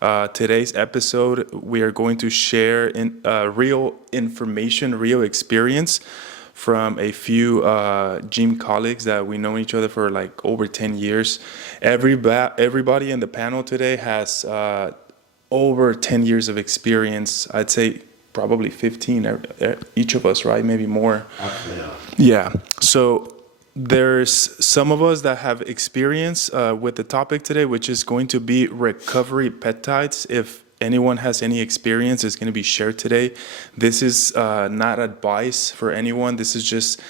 Today's episode, we are going to share real information, real experience from a few gym colleagues that we know each other for like over 10 years. Everybody in the panel today has over 10 years of experience. I'd say probably 15, each of us, right? Maybe more. Yeah. So there's some of us that have experience with the topic today, which is going to be recovery peptides. If anyone has any experience, it's going to be shared today. This is not advice for anyone. This is just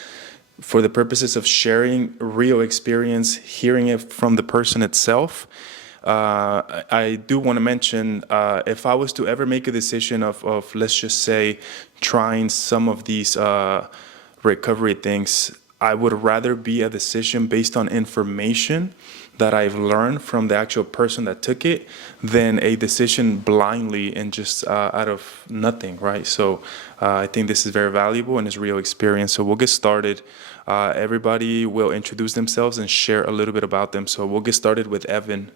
for the purposes of sharing real experience, hearing it from the person itself. I do want to mention, if I was to ever make a decision of let's just say, trying some of these recovery things, I would rather be a decision based on information that I've learned from the actual person that took it than a decision blindly and just out of nothing, right? So I think this is very valuable and is real experience. So we'll get started. Everybody will introduce themselves and share a little bit about them. So we'll get started with Evan.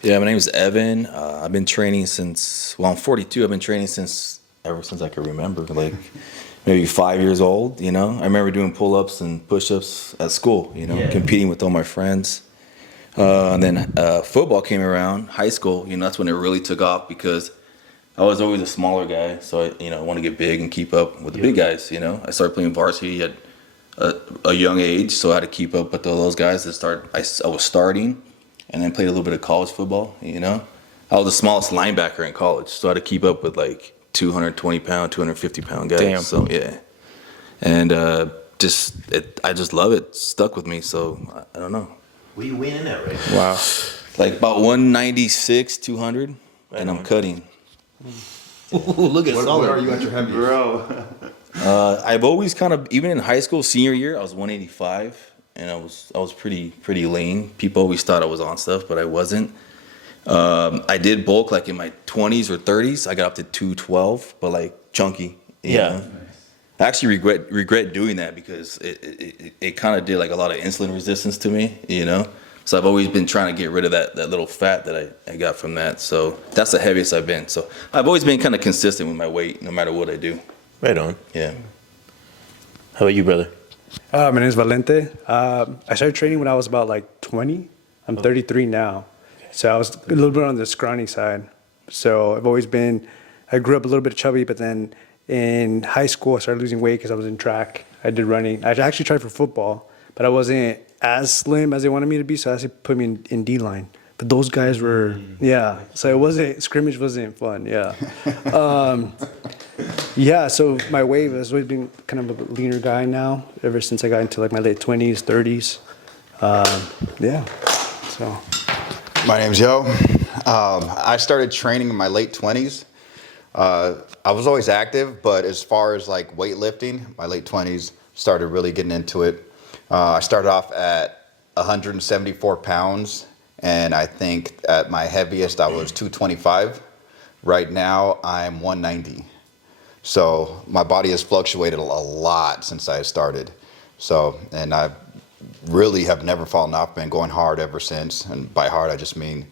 Yeah, my name is Evan. I've been training I'm 42. I've been training ever since I can remember, like maybe 5 years old, I remember doing pull-ups and push-ups at school, competing with all my friends. And then football came around, high school, that's when it really took off because I was always a smaller guy. So I want to get big and keep up with the big guys, I started playing varsity at a young age, so I had to keep up with all those guys I was starting and then played a little bit of college football, I was the smallest linebacker in college, so I had to keep up with like 220-pound, 250-pound guys. Damn. So yeah, and I just love it. Stuck with me. So I don't know. What are you weighing in at right now? Wow. Like about 196, 200, and I'm cutting. Look at What solid. are you at your heaviest? Bro. I've always kind of, even in high school, senior year, I was 185, and I was pretty lean. People always thought I was on stuff, but I wasn't. I did bulk like in my 20s or 30s. I got up to 212, but like chunky. Yeah. Nice. I actually regret doing that because it kind of did like a lot of insulin resistance to me, So I've always been trying to get rid of that little fat that I got from that. So that's the heaviest I've been. So I've always been kind of consistent with my weight no matter what I do. Right on. Yeah. How about you, brother? My name is Valente. I started training when I was about like 20. I'm 33 now. So I was a little bit on the scrawny side. So I grew up a little bit chubby, but then in high school I started losing weight because I was in track. I did running. I actually tried for football, but I wasn't as slim as they wanted me to be, so they actually put me in D-line. But those guys were, so scrimmage wasn't fun, yeah, so my weight has always been kind of a leaner guy now, ever since I got into like my late 20s, 30s. So. My name's Yo. I started training in my late 20s. I was always active, but as far as like weightlifting, my late 20s, started really getting into it. I started off at 174 pounds, and I think at my heaviest I was 225. Right now I'm 190. So my body has fluctuated a lot since I started. So, and I really have never fallen off, been going hard ever since. And by hard, I just mean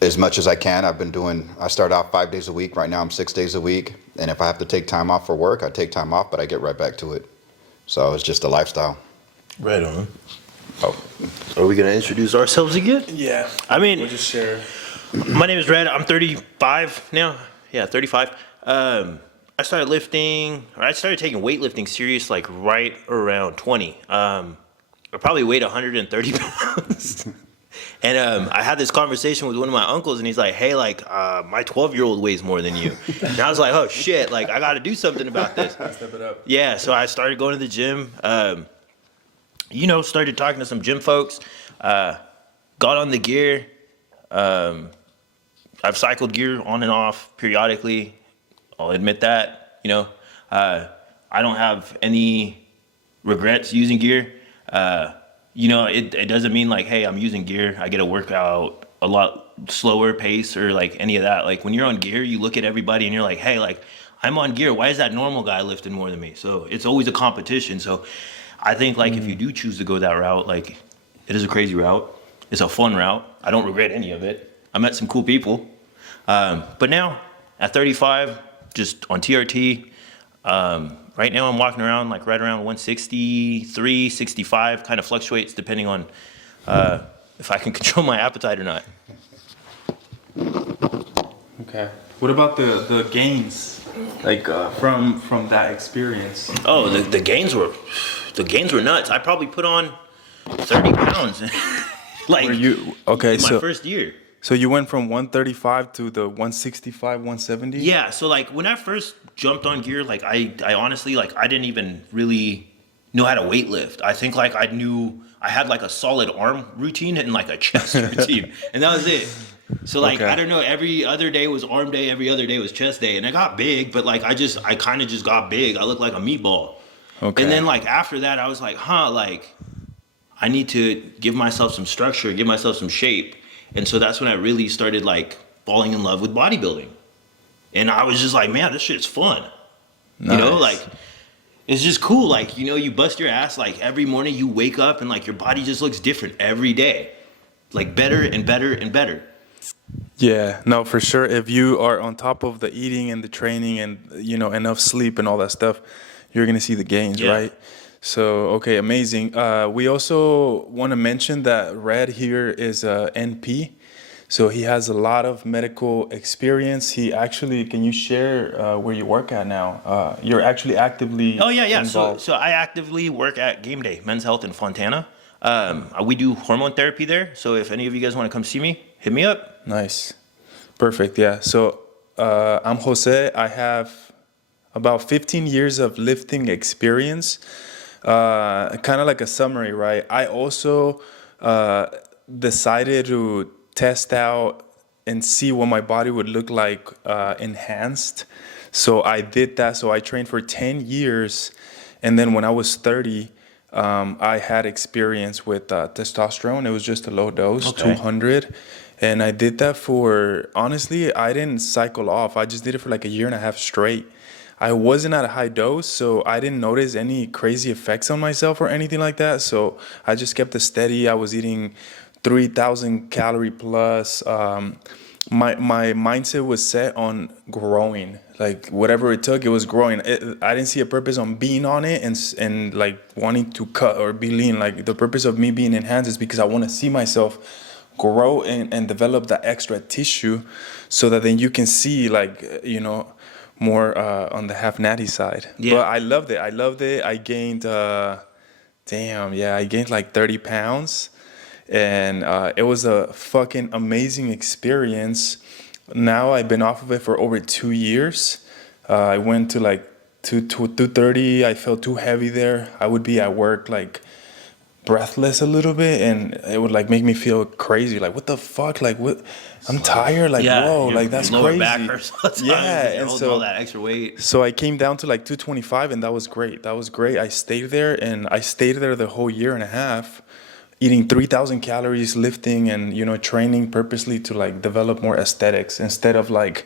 as much as I can. I start off 5 days a week. Right now I'm 6 days a week. And if I have to take time off for work, I take time off, but I get right back to it. So it's just a lifestyle. Right on. Oh. Are we going to introduce ourselves again? Yeah. I mean, We'll just share. my name is Red. I'm 35 now. Yeah, 35. I started taking weightlifting serious like right around 20. I probably weighed 130 pounds. And I had this conversation with one of my uncles, and he's like, hey, like, my 12-year-old weighs more than you. And I was like, oh, shit, like, I got to do something about this. Step it up. Yeah, so I started going to the gym, started talking to some gym folks, got on the gear. I've cycled gear on and off periodically. I'll admit that, I don't have any regrets using gear. It doesn't mean like, hey, I'm using gear, I get to work out a lot slower pace or like any of that. Like when you're on gear, you look at everybody and you're like, hey, like I'm on gear. Why is that normal guy lifting more than me? So it's always a competition. So I think like if you do choose to go that route, like it is a crazy route. It's a fun route. I don't regret any of it. I met some cool people. But now at 35, just on TRT. Right now I'm walking around like right around 163, 65, kind of fluctuates depending on if I can control my appetite or not. Okay. What about the gains, like from that experience? Oh, the gains were nuts. I probably put on 30 pounds like Were you okay? in my So first year. so you went from 135 to the 165, 170. Yeah, so like when I first jumped on gear, like I honestly like I didn't even really know how to weight lift. I think like I knew I had like a solid arm routine and like a chest routine, and that was it. So like Okay. I don't know, every other day was arm day, every other day was chest day, and I got big, but like I kind of just got big. I looked like a meatball. Okay. And then like after that, I was like, like I need to give myself some structure, give myself some shape. And so that's when I really started like falling in love with bodybuilding. And I was just like, man, this shit's fun. You know, Nice. like it's just cool. Like, you know, you bust your ass like every morning you wake up and like your body just looks different every day. Like better and better and better. Yeah, no, for sure. If you are on top of the eating and the training and enough sleep and all that stuff, you're gonna see the gains, Yeah. right? So okay, amazing. We also want to mention that Red here is a NP, so he has a lot of medical experience. He actually, can you share where you work at now? You're actually actively Oh yeah. involved. So I actively work at Game Day Men's Health in Fontana. We do hormone therapy there. So if any of you guys want to come see me, hit me up. Nice. Perfect. Yeah. So I'm Jose. I have about 15 years of lifting experience. Kind of like a summary, right? I also decided to test out and see what my body would look like enhanced. So I did that. So I trained for 10 years. And then when I was 30, I had experience with testosterone. It was just a low dose, Okay. 200. And I did that for, honestly, I didn't cycle off. I just did it for like a year and a half straight. I wasn't at a high dose, so I didn't notice any crazy effects on myself or anything like that. So I just kept it steady. I was eating 3,000 calorie plus. My mindset was set on growing. Like whatever it took, it was growing. I didn't see a purpose on being on it and like wanting to cut or be lean. Like the purpose of me being enhanced is because I want to see myself grow and develop that extra tissue, so that then you can see like more on the half natty side. Yeah. But I loved it. I gained I gained like 30 pounds, and it was a fucking amazing experience. Now I've been off of it for over 2 years. I went to like 230. I felt too heavy there. I would be at work like breathless a little bit, and it would like make me feel crazy, like what the fuck, like what, I'm tired, like whoa, your like that's lower crazy. back hurts all the time. Yeah, You're and holding all so that extra weight. so I came down to like 225, and that was great. I stayed there, and I stayed there the whole year and a half, eating 3,000 calories, lifting, and training purposely to like develop more aesthetics instead of like,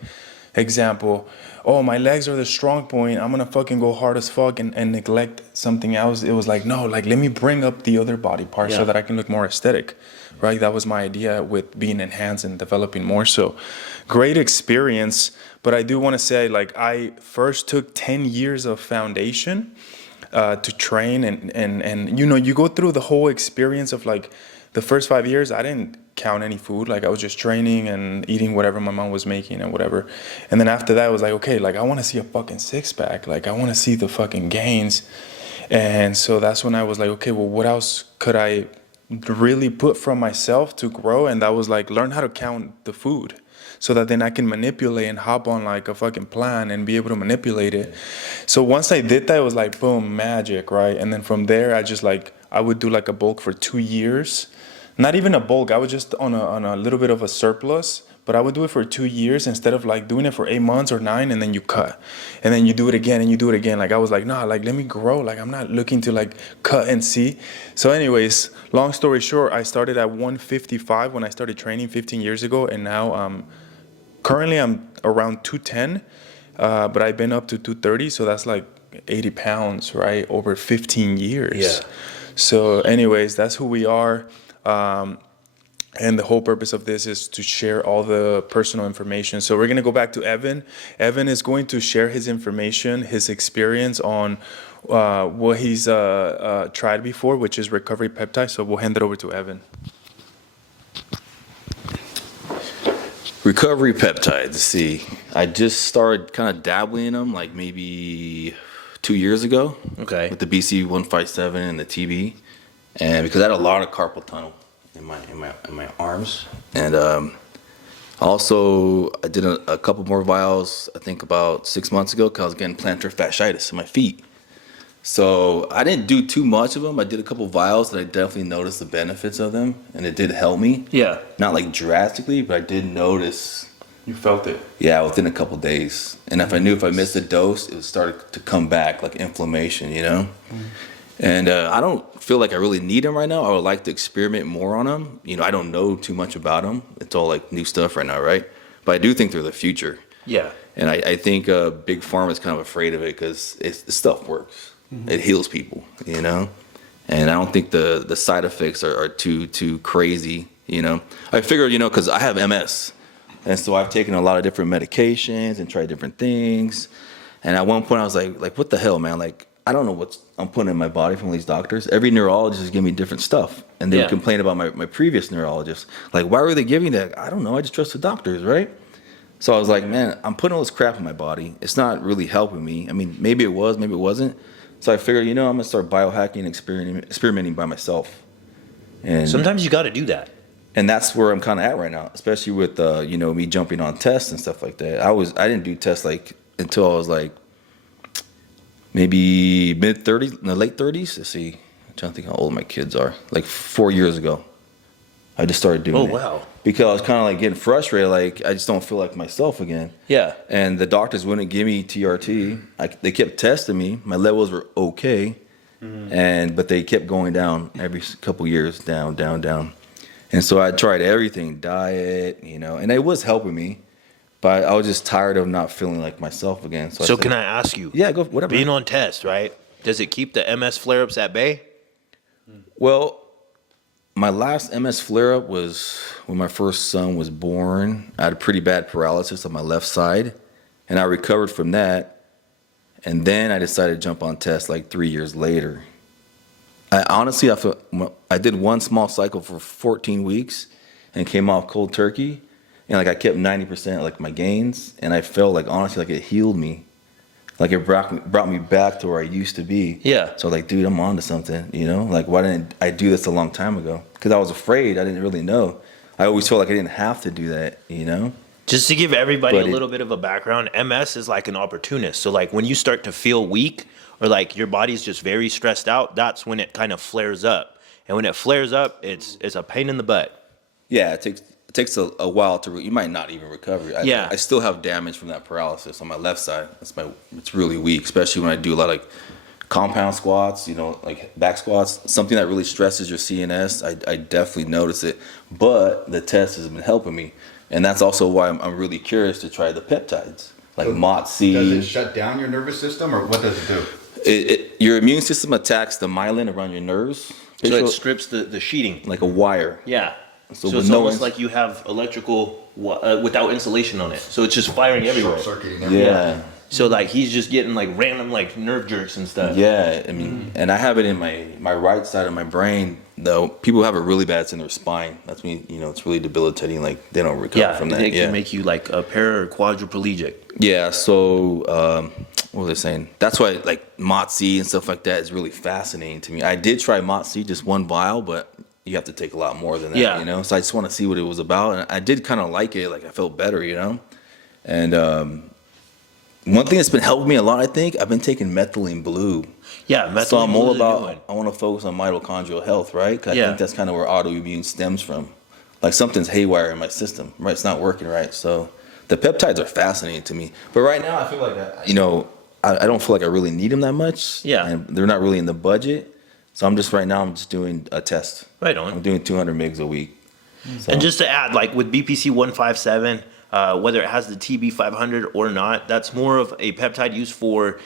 example, oh, my legs are the strong point, I'm gonna fucking go hard as fuck and neglect something else. It was like, no, like let me bring up the other body parts so Yeah. that I can look more aesthetic, right? That was my idea with being enhanced and developing more. So great experience. But I do want to say, like, I first took 10 years of foundation to train, and you go through the whole experience of like the first 5 years. I didn't count any food. Like I was just training and eating whatever my mom was making and whatever. And then after that, I was like, okay, like I want to see a fucking six pack. Like I want to see the fucking gains. And so that's when I was like, okay, well, what else could I really put from myself to grow? And that was like, learn how to count the food, so that then I can manipulate and hop on like a fucking plan and be able to manipulate it. So once I did that, it was like, boom, magic, right? And then from there, I would do like a bulk for 2 years. Not even a bulk, I was just on a little bit of a surplus, but I would do it for 2 years instead of like doing it for 8 months or 9, and then you cut. And then you do it again and you do it again. Like I was like, nah, like let me grow. Like I'm not looking to like cut and see. So anyways, long story short, I started at 155 when I started training 15 years ago, and now currently I'm around 210, but I've been up to 230, so that's like 80 pounds, right, over 15 years. Yeah. So anyways, that's who we are. And the whole purpose of this is to share all the personal information. So we're going to go back to Evan. Evan is going to share his information, his experience on what he's tried before, which is recovery peptides. So we'll hand it over to Evan. Recovery peptides. Let's see. I just started kind of dabbling in them like maybe 2 years ago. Okay. With the BC 157 and the TB, and because I had a lot of carpal tunnel in my arms, and also I did a couple more vials. I think about 6 months ago because I was getting plantar fasciitis in my feet. So I didn't do too much of them. I did a couple vials, and I definitely noticed the benefits of them, and it did help me. Yeah. Not like drastically, but I did notice. You felt it. Yeah, within a couple days. And if I knew if I missed a dose, it would start to come back, like inflammation, you know? And I don't feel like I really need them right now. I would like to experiment more on them. You know, I don't know too much about them. It's all like new stuff right now, right? But I do think they're the future. Yeah. And I think Big Pharma is kind of afraid of it because the stuff works. It heals people, you know? And I don't think the side effects are too crazy, you know? I figured, you know, because I have MS. And so I've taken a lot of different medications and tried different things. And at one point I was like, what the hell, man? Like, I don't know what I'm putting in my body from these doctors. Every neurologist is giving me different stuff. And they would complain about my previous neurologist. Like, why were they giving that? I don't know. I just trust the doctors, right? So I was like, man, I'm putting all this crap in my body. It's not really helping me. I mean, maybe it was, maybe it wasn't. So I figured, you know, I'm going to start biohacking and experimenting by myself. And Sometimes you got to do that. and that's where I'm kind of at right now, especially with you know, me jumping on tests and stuff like that. I didn't do tests like until I was like maybe mid 30s, no, late 30s. Let's see, I'm trying to think how old my kids are. Like 4 years ago, I just started doing it. Oh, wow. Because I was kind of like getting frustrated. Like I just don't feel like myself again. Yeah. And the doctors wouldn't give me TRT. They kept testing me. My levels were okay, but they kept going down every couple years, down, down, down. And so I tried everything, diet, you know, and it was helping me, but I was just tired of not feeling like myself again. So, So can I ask you? Yeah, go, whatever. Being on test, right? Does it keep the MS flare-ups at bay? Well, my last MS flare-up was when my first son was born. I had a pretty bad paralysis on my left side, and I recovered from that. And then I decided to jump on test like 3 years later. I did one small cycle for 14 weeks and came off cold turkey. And like I kept 90% like my gains, and I felt like honestly like it healed me. Like it brought me back to where I used to be. Yeah. So like, dude, I'm on to something, you know? Like, why didn't I do this a long time ago? Because I was afraid. I didn't really know. I always felt like I didn't have to do that, you know? Just to give everybody But a little bit of a background, MS is like an opportunist. So like when you start to feel weak or like your body's just very stressed out, that's when it kind of flares up. And when it flares up, it's a pain in the butt. Yeah, it takes a while to. You might not even recover. I still have damage from that paralysis on my left side. It's really weak, especially when I do a lot of like compound squats. You know, like back squats. Something that really stresses your CNS. I definitely notice it. But the test has been helping me, and that's also why I'm really curious to try the peptides, like MOTS-C. Does it shut down your nervous system, or what does it do? Your immune system attacks the myelin around your nerves. So it strips the sheeting. like a wire. Yeah. So with it's no almost ins- like you have electrical without insulation on it. So it's just firing everywhere. Short-circuiting everything. Yeah. So like he's just getting like random like nerve jerks and stuff. Yeah, I mean, and I have it in my right side of my brain. Though people have it really bad, it's in their spine. That's me, you know, it's really debilitating. Like they don't recover from that. It can make you like a para or quadriplegic. Yeah. So what was I saying? That's why like MOTS-C and stuff like that is really fascinating to me. I did try MOTS-C, just one vial, but you have to take a lot more than that. Yeah. You know. So I just want to see what it was about, and I did kind of like it. Like I felt better, you know. And one thing that's been helping me a lot, I think, I've been taking methylene blue. Yeah, methylene So I'm all blue is a new one. about, I want to focus on mitochondrial health, right? Because Yeah. I think that's kind of where autoimmune stems from. Like something's haywire in my system, right? It's not working right. So the peptides are fascinating to me. But right now I feel like, you know, I don't feel like I really need them that much. Yeah. And they're not really in the budget. So I'm just doing a test. Right I'm on. doing 200 mgs a week. So, And just to add, like with BPC 157, whether it has the TB 500 or not, that's more of a peptide used for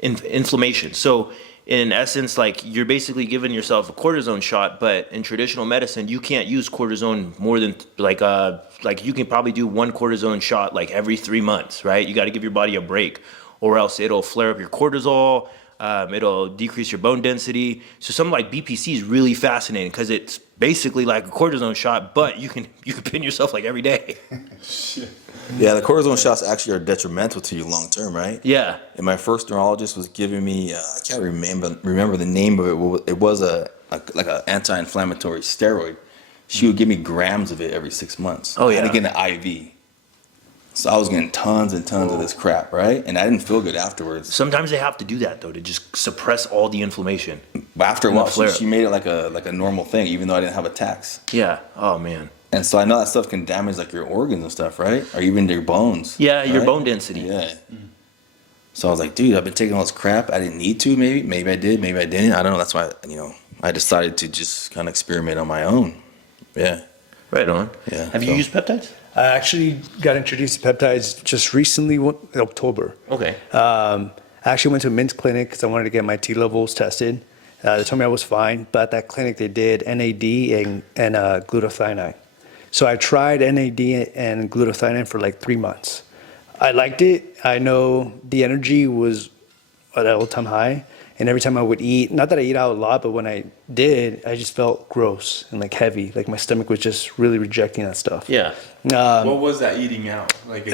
inflammation. So in essence, like you're basically giving yourself a cortisone shot, but in traditional medicine, you can't use cortisone more than like you can probably do one cortisone shot like every 3 months, right? You got to give your body a break, or else it'll flare up your cortisol. It'll decrease your bone density. So something like BPC is really fascinating because it's basically like a cortisone shot, but you can pin yourself like every day. Yeah, the cortisone shots actually are detrimental to you long term, right? Yeah. And my first neurologist was giving me, I can't remember the name of it. It was like an anti-inflammatory steroid. She would give me grams of it every 6 months. Oh, I had yeah. to get an IV. So I was getting tons and tons of this crap, right? And I didn't feel good afterwards. Sometimes they have to do that though to just suppress all the inflammation. But after a while, flare-up. she made it like a normal thing, even though I didn't have attacks. Yeah. Oh man. And so I know that stuff can damage like your organs and stuff, right? Or even your bones. Yeah, your right? bone density. Yeah. So I was like, dude, I've been taking all this crap. I didn't need to, maybe. Maybe I did, maybe I didn't. I don't know. That's why, I decided to just kind of experiment on my own. Yeah. Right on. Yeah, Have you so- used peptides? I actually got introduced to peptides just recently in October. Okay. I actually went to a Mint clinic because I wanted to get my T levels tested. They told me I was fine, but at that clinic they did NAD and glutathione. So I tried NAD and glutathione for like 3 months. I liked it. I know the energy was at an all-time high, and every time I would eat, not that I eat out a lot, but when I did, I just felt gross and like heavy. Like my stomach was just really rejecting that stuff. Yeah. What was that eating out? Like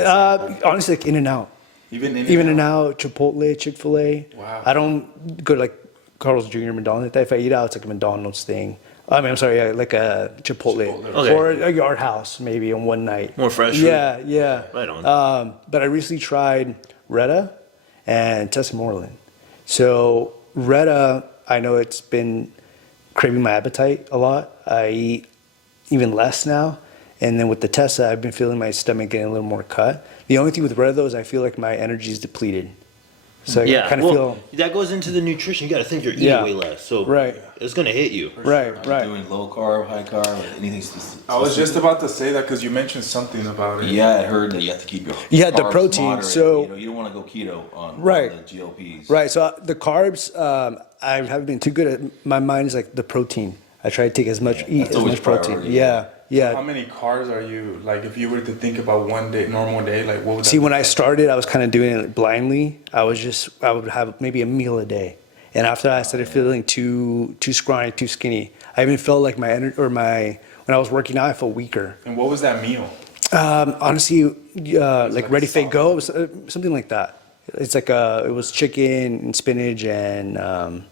Honestly, like In-N-Out. even In-N-Out, Chipotle, Chick-fil-A. Wow. I don't go to like Carl's Jr., McDonald's. If I eat out, it's like a McDonald's thing. I mean, I'm sorry, like a Chipotle. Okay. Or a Yard House, maybe on one night. More fresh. Yeah, yeah. Right on. But I recently tried Retta and Tesamorelin. So Retta, I know it's been craving my appetite a lot. I eat even less now. And then with the Tessa, I've been feeling my stomach getting a little more cut. The only thing with Retta, though, is I feel like my energy is depleted. So I kind of feel... that goes into the nutrition. You got to think you're eating Yeah. way less, so Right. it's gonna hit you. Right, Are you right. doing low carb, high carb, or anything specific? I was just about to say that because you mentioned something about it. Yeah, I heard that you have to keep your Yeah, the carbs protein, moderate. so- you don't want to go keto on Right. the GLPs. Right. So the carbs, I haven't been too good at. My mind is like the protein. I try to take as much, eat that's as always much protein. priority. Yeah, yeah. How many carbs are you like? If you were to think about one day, normal day, like what would that See, when be? I started, I was kind of doing it blindly. I would have maybe a meal a day, and after that, I started feeling too scrawny, too skinny. I even felt like when I was working out, I felt weaker. And what was that meal? Honestly, like like Ready, Fake, solid. Go, it was something like that. It's like it was chicken and spinach and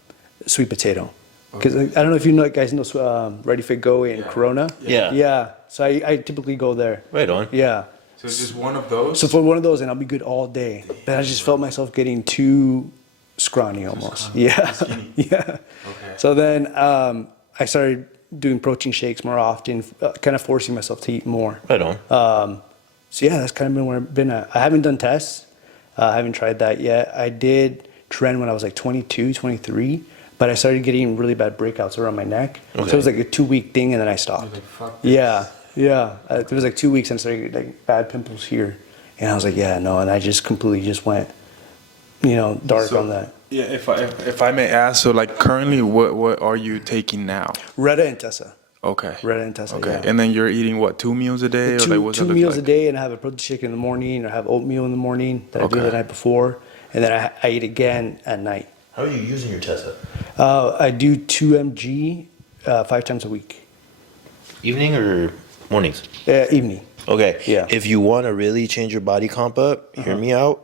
sweet potato. Because I don't know if guys know Ready, Fake, Go in Corona. Yeah. Yeah. So I typically go there. Right on. Yeah. So it's just one of those. So for one of those, and I'll be good all day. But I just felt myself getting too scrawny almost. scrawny, Yeah. skinny. Yeah. Okay. So then I started doing protein shakes more often, kind of forcing myself to eat more. Right on. So yeah, that's kind of been where I've been at. I haven't done tests. I haven't tried that yet. I did trend when I was like 22, 23, but I started getting really bad breakouts around my neck. So it was like a 2-week thing, and then I stopped. You're like, "Fuck this." Yeah, yeah. It was like 2 weeks, and I started getting like bad pimples here, and I was like, yeah, no, and I just completely just went, dark So- on that. Yeah, if I may ask, so like currently, what are you taking now? Retta and Tessa. Okay. Retta and Tessa. Okay, Yeah. and then you're eating what, 2 meals a day, or like two what's two that look meals like? a day, and I have a protein shake in the morning, or have oatmeal in the morning that I do Okay. the night before, and then I eat again at night. How are you using your Tessa? I do 2 mg 5 times a week. Evening or mornings? Evening. Okay. Yeah. If you want to really change your body comp up, hear me out.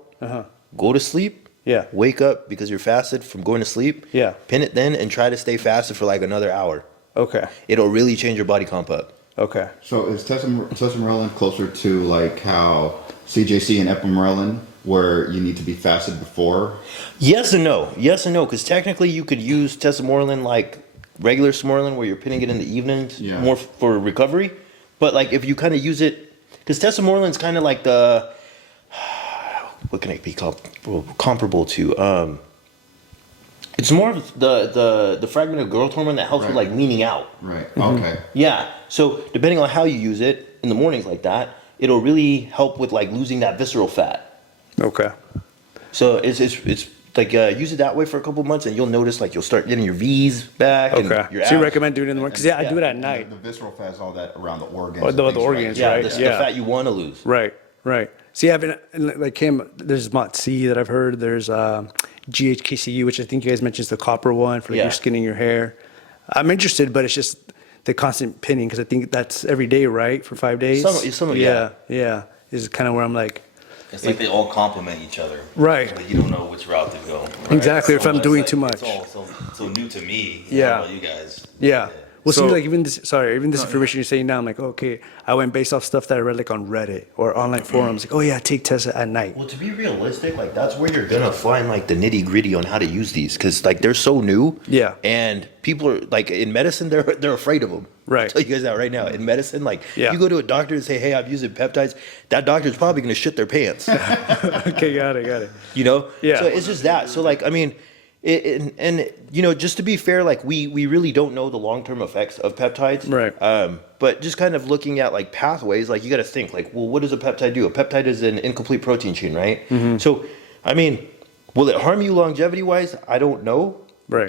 Go to sleep. Yeah. Wake up because you're fasted from going to sleep. Yeah. Pin it then and try to stay fasted for like another hour. Okay. It'll really change your body comp up. Okay. So is tesamorelin closer to like how CJC and epamorelin, where you need to be fasted before? Yes and no. Yes and no. Because technically you could use tesamorelin like regular smorelin where you're pinning it in the evenings Yeah. more for recovery. But like if you kind of use it, because tesamorelin is kind of like what can it be comparable to? It's more of the fragment of growth hormone that helps with Right. like leaning out. Right. Okay. Yeah. So depending on how you use it in the mornings like that, it'll really help with like losing that visceral fat. Okay. So it's like use it that way for a couple months, and you'll notice like you'll start getting your V's back. And Okay. your So you abs. recommend doing it in the morning? Because I do it at night. The visceral fat is all that around the organs. Oh, and the things, organs, Yeah, right? the Yeah. fat you want to lose. Right, right. See, I've been like him. There's Mont C that I've heard. There's GHKCU, which I think you guys mentioned is the copper one for like, Yeah. your skin and your hair. I'm interested, but it's just the constant pinning because I think that's every day, right, for 5 days. Yeah. Is kind of where I'm like, It's like they all complement each other. Right. But you don't know which route to go. Right? Exactly, if I'm it's doing too much. It's all so new to me. Yeah. I don't know about you guys. yeah. Well, So- see, like even this information you're saying now, I'm like, okay, I went based off stuff that I read like on Reddit or online forums. Like, oh yeah, take tests at night. Well, to be realistic, like that's where you're gonna find like the nitty gritty on how to use these, because like they're so new. Yeah. And people are like in medicine, they're afraid of them. Right. I'll tell you guys that right now. In medicine, like Yeah. you go to a doctor and say, "Hey, I'm using peptides," that doctor's probably gonna shit their pants. Okay, got it. You know. Yeah. So it's just that. So like, I mean. And you know, just to be fair, like we really don't know the long-term effects of peptides, Right. But just kind of looking at like pathways, like you got to think, like, well, what does a peptide do? A peptide is an incomplete protein chain, right? Mm-hmm. So, I mean, will it harm you longevity-wise? I don't know. Right.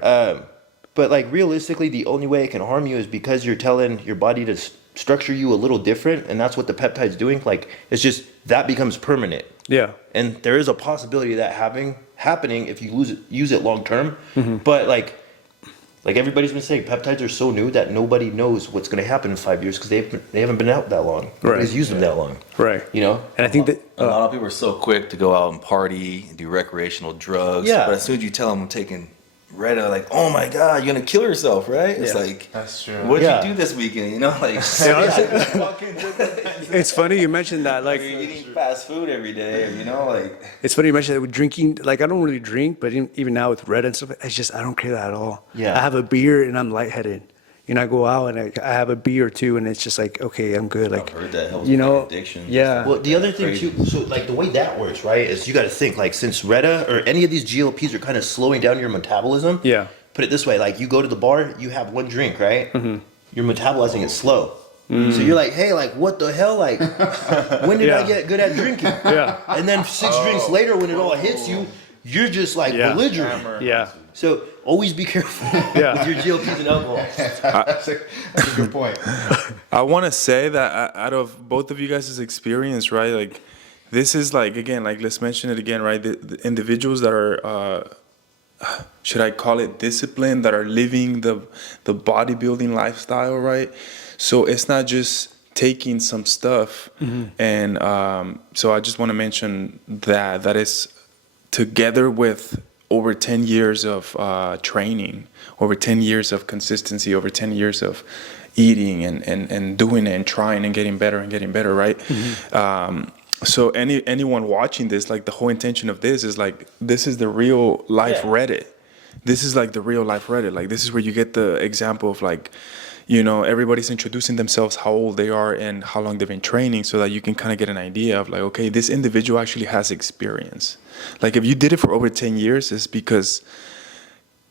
But like realistically, the only way it can harm you is because you're telling your body to structure you a little different, and that's what the peptide's doing. Like it's just that becomes permanent. Yeah. And there is a possibility of that happening if you use it long term. Mm-hmm. But like everybody's been saying, peptides are so new that nobody knows what's going to happen in 5 years because they haven't been out that long. Nobody's used them that long. Right. You know. And I think that A lot of people are so quick to go out and party and do recreational drugs. Yeah. But as soon as you tell them I'm taking Retta, like, oh my God, you're gonna kill yourself, right? It's Yeah. like, That's true. what'd Yeah. you do this weekend? You know, like, it's funny you mentioned that. Like, you're eating fast food every day, you know, like. it's funny you mentioned that with drinking. Like, I don't really drink, but even now with Red and stuff, it's just I don't care that at all. Yeah. I have a beer and I'm lightheaded. You know, I go out and I have a beer or two, and it's just like, okay, I'm good. Like, I've heard that helps you with know, addiction. yeah. Well, the other thing Crazy. too, so like the way that works, right, is you got to think like since Retta or any of these GLPs are kind of slowing down your metabolism. Yeah. Put it this way, like you go to the bar, you have one drink, right? Mm-hmm. You're metabolizing it slow. So you're like, hey, like what the hell? Like, when did I Yeah. get good at drinking? Yeah. And then 6 drinks later, when it all hits you, you're just like Yeah. belligerent. Yeah. So always be careful Yeah. with your GLPs and alcohol. That's a good point. I want to say that out of both of you guys' experience, right? Like, this is like, again, like, let's mention it again, right? The individuals that are, should I call it disciplined, that are living the bodybuilding lifestyle, right? So it's not just taking some stuff. And so I just want to mention that is together with over 10 years of training, over 10 years of consistency, over 10 years of eating and doing it and trying and getting better, right? So anyone watching this, like the whole intention of this is like, this is the real life Reddit. This is like the real life Reddit. Like, this is where you get the example of like, you know, everybody's introducing themselves, how old they are and how long they've been training, so that you can kind of get an idea of like, okay, this individual actually has experience. Like, if you did it for over 10 years, it's because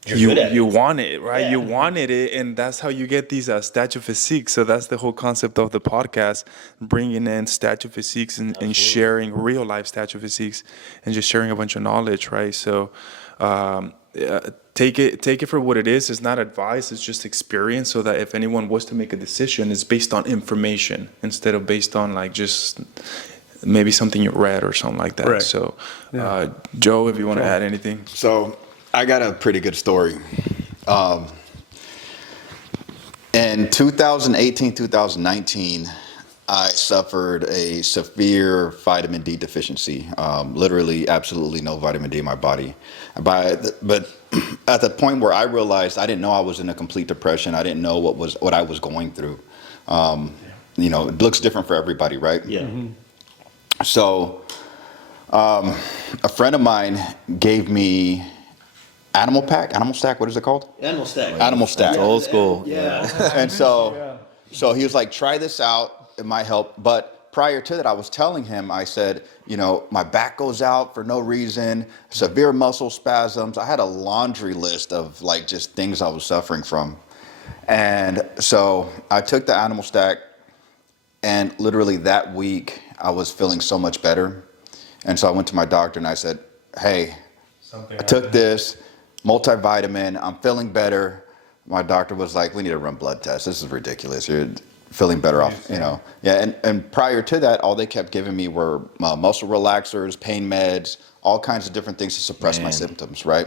you want it, right? Yeah. You wanted it, and that's how you get these statue physiques. So that's the whole concept of the podcast, bringing in statue physiques and sharing real life statue physiques and just sharing a bunch of knowledge, right? So take it for what it is. It's not advice, it's just experience, so that if anyone was to make a decision, it's based on information instead of based on like just maybe something you read or something like that. Right. So Joe, if you want to add anything. So I got a pretty good story. In 2018, 2019, I suffered a severe vitamin D deficiency. Literally, absolutely no vitamin D in my body. But at the point where I realized I didn't know I was in a complete depression, I didn't know what I was going through. You know, it looks different for everybody, right? Yeah. So, a friend of mine gave me Animal Stack, what is it called? Animal stack. Animal Stack. It's old school. Yeah. And so he was like, try this out, it might help. But prior to that, I was telling him, I said, you know, my back goes out for no reason, severe muscle spasms. I had a laundry list of like just things I was suffering from. And so I took the Animal Stack, and literally that week I was feeling so much better. And so I went to my doctor and I said, hey, I took this multivitamin. I'm feeling better. My doctor was like, we need to run blood tests. This is ridiculous. You're feeling better off, you know. Yeah, and prior to that, all they kept giving me were muscle relaxers, pain meds, all kinds of different things to suppress my symptoms, right?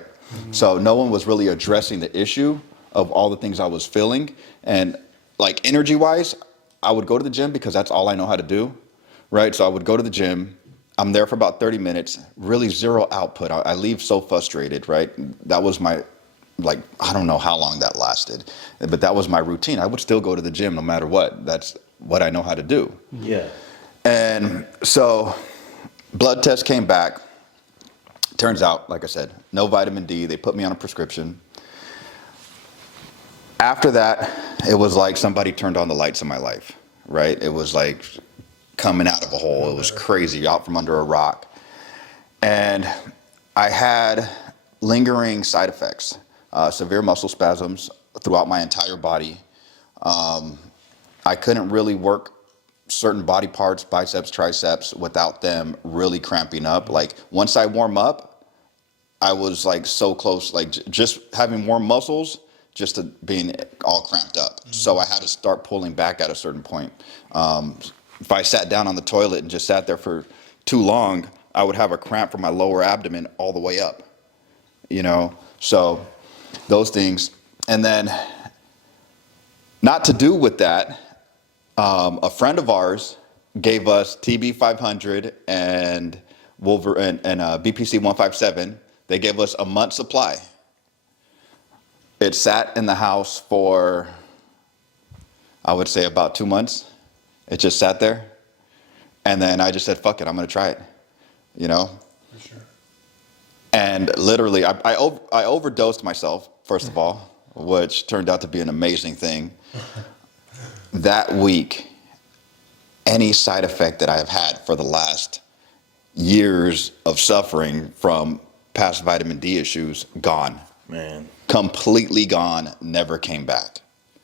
So no one was really addressing the issue of all the things I was feeling. And like energy-wise, I would go to the gym because that's all I know how to do, right? So I would go to the gym. I'm there for about 30 minutes, really zero output. I leave so frustrated, right? That was my, like, I don't know how long that lasted, but that was my routine. I would still go to the gym no matter what. That's what I know how to do. Yeah. And so blood test came back. Turns out, like I said, no vitamin D. They put me on a prescription. After that, it was like somebody turned on the lights in my life, right? It was like coming out of a hole. It was crazy, out from under a rock. And I had lingering side effects, severe muscle spasms throughout my entire body. I couldn't really work certain body parts, biceps, triceps, without them really cramping up. Like once I warm up, I was like so close, like just having warm muscles, just to being all cramped up. So I had to start pulling back at a certain point. If I sat down on the toilet and just sat there for too long, I would have a cramp from my lower abdomen all the way up, you know? So those things. And then not to do with that, a friend of ours gave us TB 500 and BPC 157. They gave us a month's supply. It sat in the house for, I would say, about 2 months. It just sat there. And then I just said, fuck it, I'm going to try it, you know? For sure. And literally, I overdosed myself, first of all, which turned out to be an amazing thing. That week, any side effect that I have had for the last years of suffering from past vitamin D issues, gone. Man. Completely gone, never came back.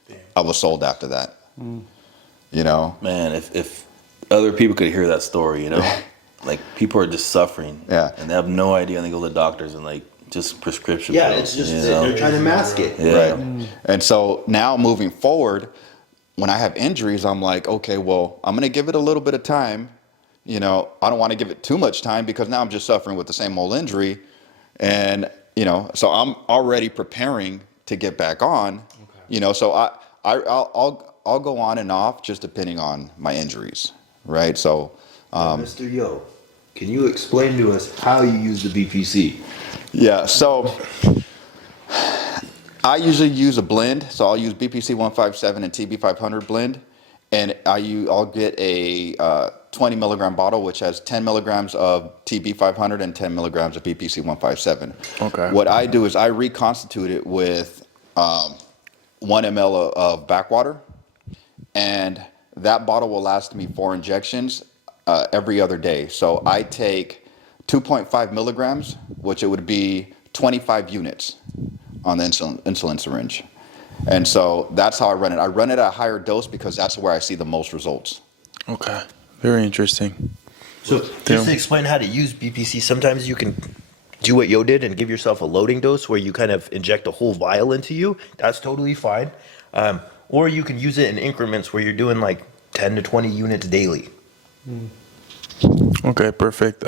Damn. I was sold after that. You know? Man, if other people could hear that story, you know? Like, people are just suffering. Yeah. And they have no idea, and they go to the doctors and, like, just prescription Yeah, pills, it's just, you know? they're trying to mask it. Yeah. Right. And so now moving forward, when I have injuries, I'm like, okay, well, I'm going to give it a little bit of time. You know, I don't want to give it too much time because now I'm just suffering with the same old injury. And, you know, so I'm already preparing to get back on, you know, so I'll go on and off just depending on my injuries. Right. So, Mr. Yo, can you explain to us how you use the BPC? yeah, so I usually use a blend. So I'll use BPC 157 and TB 500 blend. And I'll get a 20 milligram bottle, which has 10 milligrams of TB 500 and 10 milligrams of BPC 157. Okay. What I do is I reconstitute it with 1 ml of backwater. And that bottle will last me 4 injections every other day. So I take 2.5 milligrams, which it would be 25 units on the insulin syringe. And so that's how I run it. I run it at a higher dose because that's where I see the most results. Okay. Very interesting. So just to explain how to use BPC, sometimes you can do what Yo did and give yourself a loading dose where you kind of inject a whole vial into you. That's totally fine. Or you can use it in increments where you're doing like 10 to 20 units daily. Okay, perfect.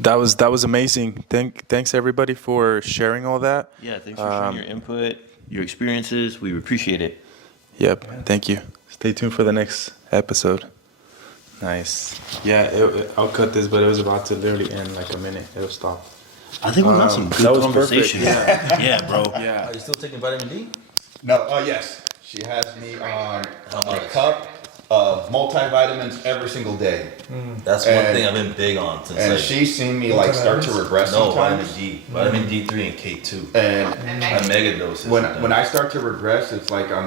That was amazing. Thanks everybody for sharing all that. Yeah, thanks for sharing your input, your experiences. We appreciate it. Yep. Thank you. Stay tuned for the next episode. Nice. Yeah, I'll cut this, but it was about to literally end like a minute. It'll stop. I think we got some that good was conversation. perfect. Yeah, bro. Yeah. Are you still taking vitamin D? No, yes. She has me on a cup of multivitamins every single day. That's one And- thing I've been big on since And like she's seen me like start to regress no sometimes. vitamin D3 and K2. And I mega doses. when I start to regress, it's like I'm